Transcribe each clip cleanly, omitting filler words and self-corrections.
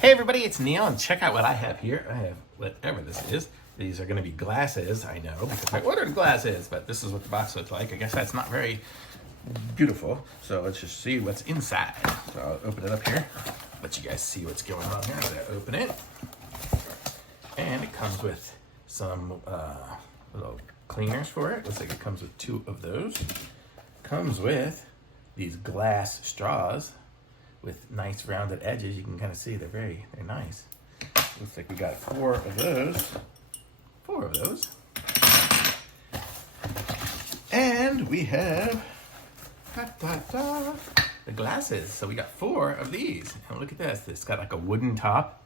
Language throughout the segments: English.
Hey everybody, it's Neil, and check out what I have here. I have whatever this is. These are going to be glasses, I know, because I ordered glasses, but this is what the box looks like. I guess that's not very beautiful, so let's just see what's inside. So I'll open it up here, let you guys see what's going on here as I open it. And it comes with some little cleaners for it. Looks like it comes with 2 of those. Comes with these glass straws with nice rounded edges. You can kind of see they're nice. Looks like we got 4 of those. 4 of those. And we have the glasses. So we got 4 of these. And look at this. It's got like a wooden top,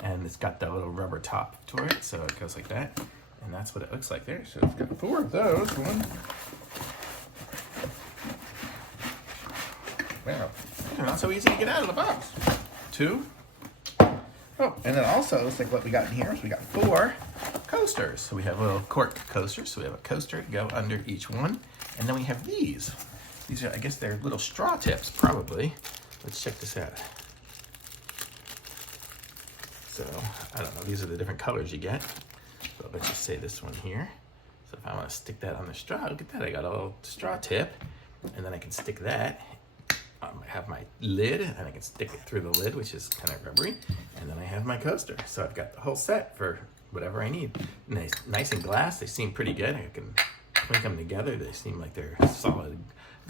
and it's got that little rubber top to it. So it goes like that. And that's what it looks like there. So it's got 4 of those. Wow, they're not so easy to get out of the box. 2. Oh, and then also, looks like what we got in here is we got 4 coasters. So we have a little cork coaster. So we have a coaster to go under each one. And then we have these. These are, I guess they're little straw tips, probably. Let's check this out. So, I don't know, these are the different colors you get. So let's just say this one here. So if I want to stick that on the straw, look at that, I got a little straw tip. And then I can stick that. I have my lid, and I can stick it through the lid, which is kind of rubbery. And then I have my coaster. So I've got the whole set for whatever I need. Nice and glass. They seem pretty good. I can clink them together. They seem like they're solid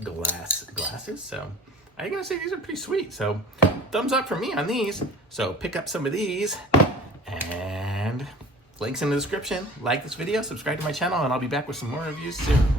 glasses. So I gotta say, these are pretty sweet. So thumbs up for me on these. So pick up some of these, and links in the description. Like this video, subscribe to my channel, and I'll be back with some more reviews soon.